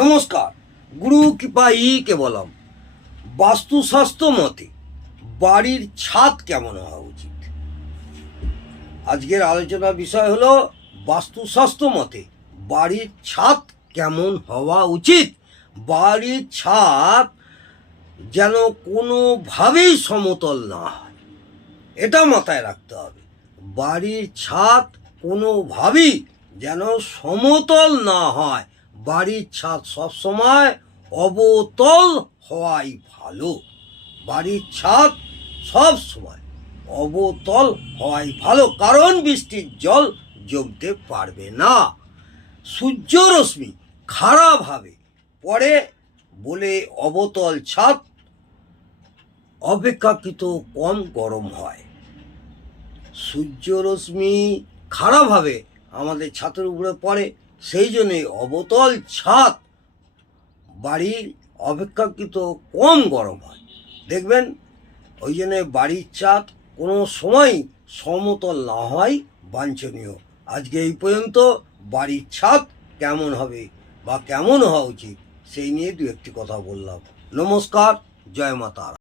নমস্কার। গুরু কৃপা কেবলম। বাস্তুশাস্ত্র মতে বাড়ির ছাদ কেমন হওয়া উচিত। আজকের আলোচনার বিষয় হলো বাস্তুশাস্ত্র মতে বাড়ির ছাদ কেমন হওয়া উচিত। বাড়ির ছাদ যেন কোনোভাবেই সমতল না হয়, এটা মাথায় রাখতে হবে। বাড়ির ছাদ কোনোভাবেই যেন সমতল না হয়। বাড়ির ছাদ সবসময় অবতল হওয়াই ভালো। বাড়ির ছাদ সব সময় অবতল হওয়াই ভালো, কারণ বৃষ্টির জল জমতে পারবে না। সূর্যরশ্মি খাড়াভাবে পড়ে বলে অবতল ছাদ অপেক্ষাকৃত কম গরম হয়। সূর্যরশ্মি খাড়াভাবে আমাদের ছাদের উপরে পড়ে, সেই জন্যে অবতল ছাদ বাড়ির অপেক্ষাকৃত কম গরম হয়। দেখবেন ওই জন্যে বাড়ির ছাদ কোনো সময় সমতল না হয় বাঞ্ছনীয়। আজকে এই পর্যন্ত। বাড়ির ছাদ কেমন হবে বা কেমন হওয়া উচিত সেই নিয়ে দু একটি কথা বললাম। নমস্কার, জয় মা তারা।